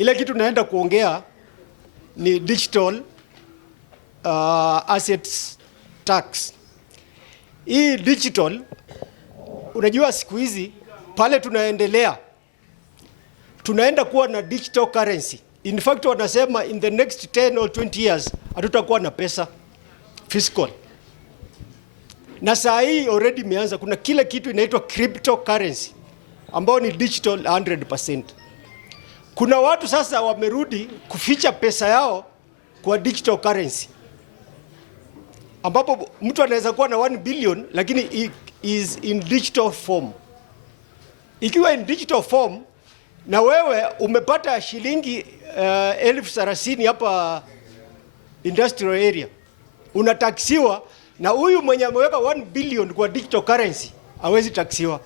Ile kitu naenda kuongea ni digital assets tax. Hii digital, unajua siku hizi pale tunaenda kuwa na digital currency. In fact wanasema in the next 10 or 20 years hatutakuwa na pesa fiscal. Na saa hii already imeanza, kuna kile kitu inaitwa cryptocurrency ambao ni digital 100%. Kuna watu sasa wamerudi kuficha pesa yao kwa digital currency, ambapo mtu anaweza kuwa na 1 billion lakini is in digital form. Ikiwa in digital form na wewe umepata shilingi 30,000 hapa industrial area, unataksiwa, na huyu mwenye ameweka 1 billion kwa digital currency hawezi taksiwa.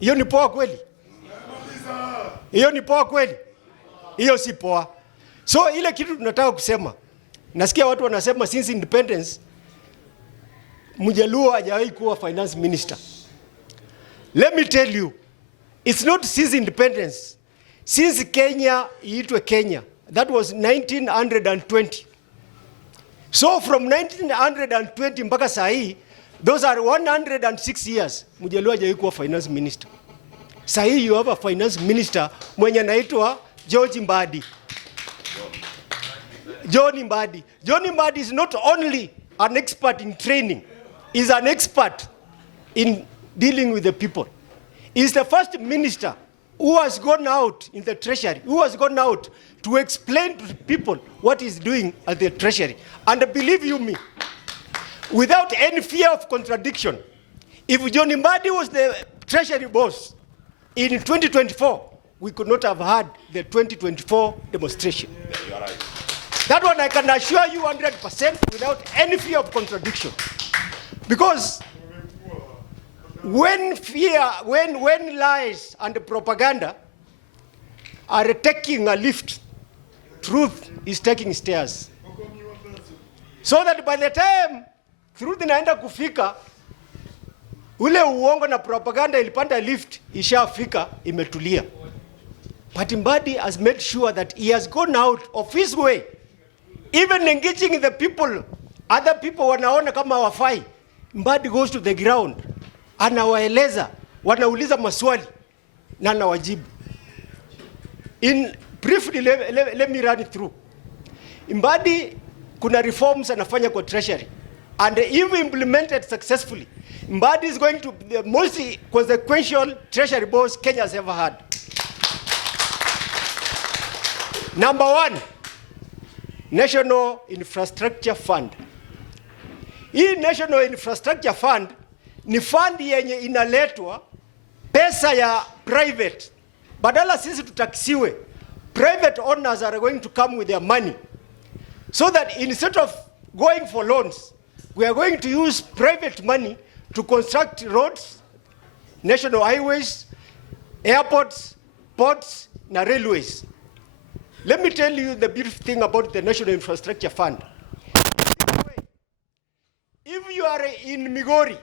Hiyo ni poa kweli? Hiyo ni poa kweli? Hiyo si poa. So ile kitu tunataka kusema, nasikia watu wanasema since independence Mjaluo hajawahi kuwa finance minister. Let me tell you, it's not since independence. Since Kenya iitwe Kenya, that was 1920. So from 1920 mpaka saa hii, those are 106 years, Mjaluo hajawahi kuwa finance minister. Saa hii you have a finance minister mwenye anaitwa John Mbadi. John Mbadi. John Mbadi is not only an expert in training, he's an expert in dealing with the people. He's the first minister who has gone out in the treasury, who has gone out to explain to people what he's doing at the treasury. And believe you me, without any fear of contradiction, if John Mbadi was the treasury boss in 2024, we could not have had the 2024 demonstration. Yeah, you are right. That one I can assure you 100% without any fear of contradiction. Because when lies and propaganda are taking a lift, truth is taking stairs. So that by the time truth inaenda kufika, ule uongo na propaganda ilipanda lift, ishafika, imetulia. But Mbadi has made sure that he has gone out of his way, even engaging the people. Other people wanaona kama hawafai, Mbadi goes to the ground, anawaeleza, wanauliza maswali na anawajibu. In briefly, let me run it through. Mbadi kuna reforms anafanya kwa treasury, and if implemented successfully, Mbadi is going to be the most consequential treasury boss Kenya has ever had. Number one, National Infrastructure Fund. Hii National Infrastructure Fund ni fund yenye inaletwa pesa ya private. Badala sisi tutaksiwe, private owners are going to come with their money. So that instead of going for loans, we are going to use private money to construct roads, national highways, airports, ports, na railways. Let me tell you the beautiful thing about the National Infrastructure Fund. If you are in Migori,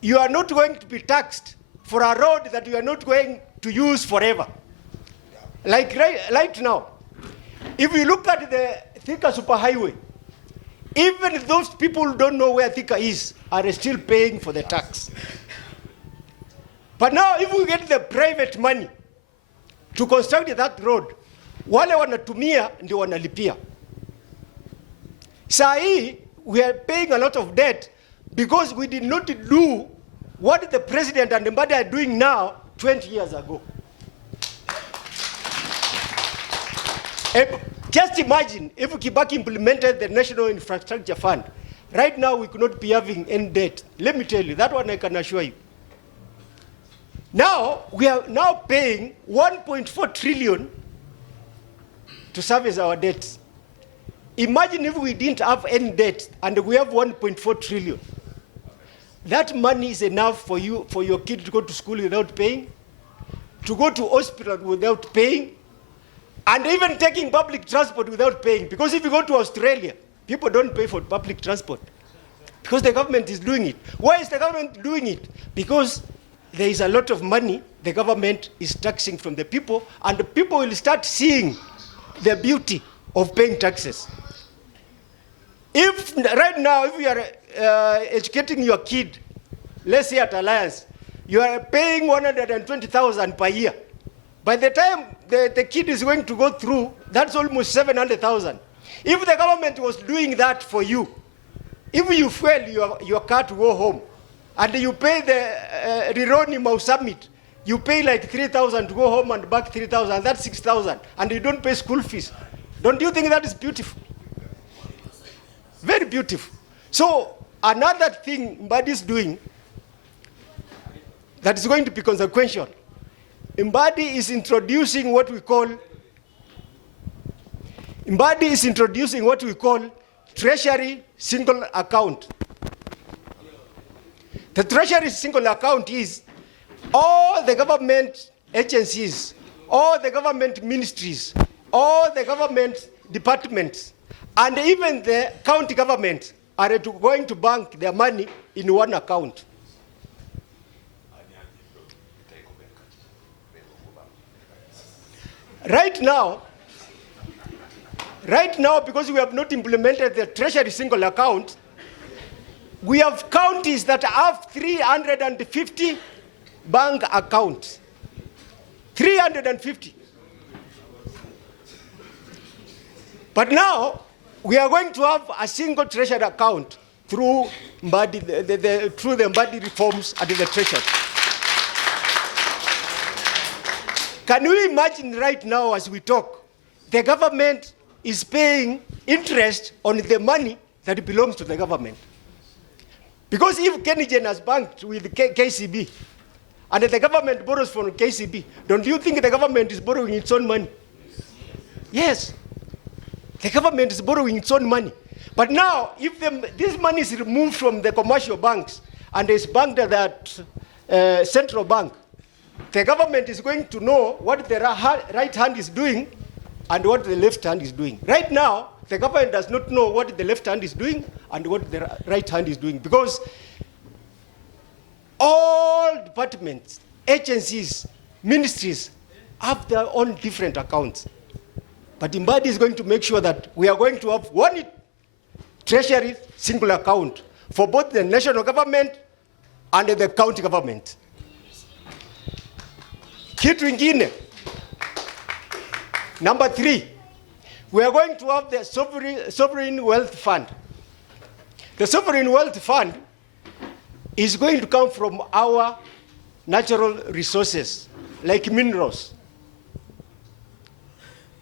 you are not going to be taxed for a road that you are not going to use forever. Like right now, if you look at the Thika Superhighway, even those people who don't know where Thika is are still paying for the tax. But now if we get the private money to construct that road, wale wanatumia ndio wanalipia. Saa hii we are paying a lot of debt because we did not do what the president and Mbadi are doing now 20 years ago. Just imagine if Kibaki implemented the National Infrastructure Fund. Right now we could not be having any debt. Let me tell you, that one I can assure you. Now we are now paying 1.4 trillion to service our debts. Imagine if we didn't have any debt and we have 1.4 trillion. That money is enough for you, for your kid to go to school without paying, to go to hospital without paying, and even taking public transport without paying. Because if you go to Australia, people don't pay for public transport because the government is doing it. Why is the government doing it? Because there is a lot of money the government is taxing from the people, and the people will start seeing the beauty of paying taxes. If right now, if you are educating your kid, let's say at Alliance, you are paying 120,000 per year. By the time the kid is going to go through, that's almost 700,000. If the government was doing that for you, if you fail your car to go home, and you pay the Rironi Mau Summit, you pay like 3,000 to go home and back 3,000, that's 6,000, and you don't pay school fees. Don't you think that is beautiful? Very beautiful. So another thing Mbadi's doing that is going to be consequential. Mbadi is introducing what we call Treasury single account. The Treasury single account is all the government agencies, all the government ministries, all the government departments, and even the county government are going to bank their money in one account. Right now, because we have not implemented the Treasury single account, we have counties that have 350 bank accounts. 350. But now, we are going to have a single treasury account through Mbadi, through the Mbadi reforms at the treasury. Can we imagine right now as we talk, the government is paying interest on the money that belongs to the government? Because if Kenyans has banked with KCB, and the government borrows from KCB, don't you think the government is borrowing its own money? Yes. The government is borrowing its own money. But now, if this money is removed from the commercial banks and is banked at that central bank, the government is going to know what the right hand is doing and what the left hand is doing. Right now, the government does not know what the left hand is doing and what the right hand is doing, because all departments, agencies, ministries have their own different accounts. But Mbadi is going to make sure that we are going to have one treasury single account for both the national government and the county government. Kitu ingine, number 3, we are going to have the sovereign wealth fund. The sovereign wealth fund is going to come from our natural resources, like minerals.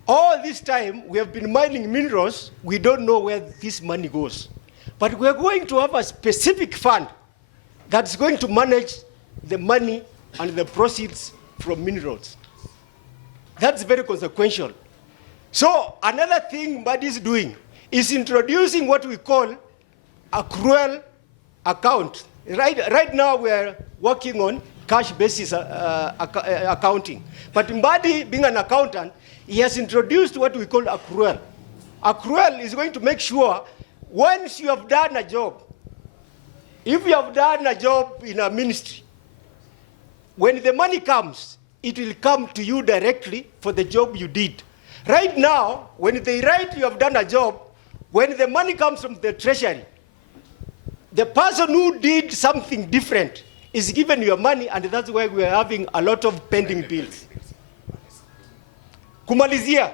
All this time, we have been mining minerals. We don't know where this money goes. But we are going to have a specific fund that's going to manage the money and the proceeds from minerals. That's very consequential. So another thing Mbadi is doing is introducing what we call accrual account. Right now we are working on cash basis accounting. But Mbadi, being an accountant, he has introduced what we call accrual. Accrual is going to make sure once you have done a job, if you have done a job in a ministry, when the money comes, it will come to you directly for the job you did. Right now, when they write you have done a job, when the money comes from the treasury, the person who did something different is given your money, and that's why we are having a lot of pending bills. Kumalizia,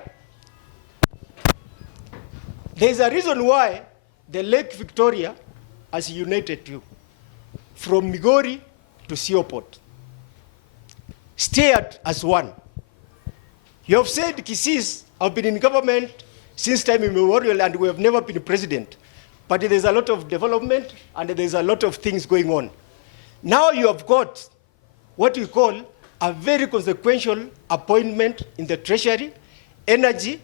there's a reason why the Lake Victoria has united you from Migori to Siopot. Stay as one. You have said Kisis have been in government since time immemorial and we have never been president. But there's a lot of development and there's a lot of things going on. Now you have got what we call a very consequential appointment in the Treasury, Energy,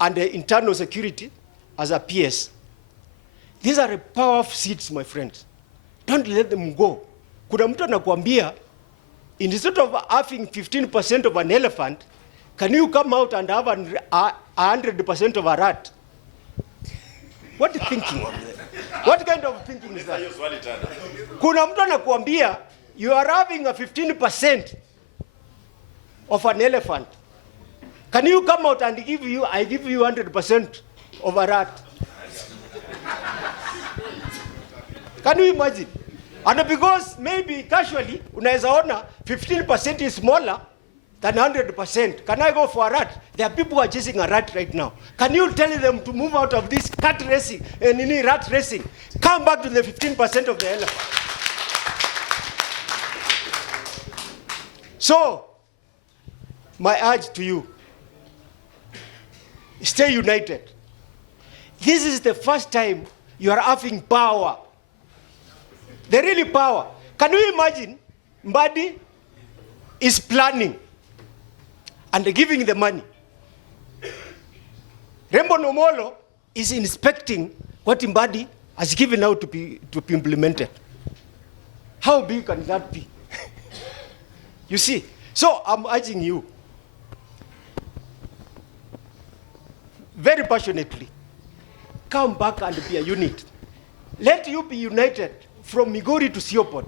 and the Internal Security as a PS. These are powerful seats, my friends. Don't let them go. Kuna mtu anakuambia, instead of having 15% of an elephant, can you come out and have 100% of a rat? What thinking? What kind of thinking is that? Kuna mtu anakuambia, you are having a 15% of an elephant. Can you come out and I give you 100% of a rat? Can you imagine? And because maybe casually, unaweza ona 15% is smaller than 100%. Can I go for a rat? There are people who are chasing a rat right now. Can you tell them to move out of this cat racing and rat racing? Come back to the 15% of the elephant. So, my urge to you, stay united. This is the first time you are having power. The really power. Can you imagine Mbadi is planning and giving the money. Rembo Nomolo is inspecting what Mbadi has given out to be implemented. How big can that be? You see? So I'm urging you very passionately, come back and be a unit. Let you be united from Migori to Siopod.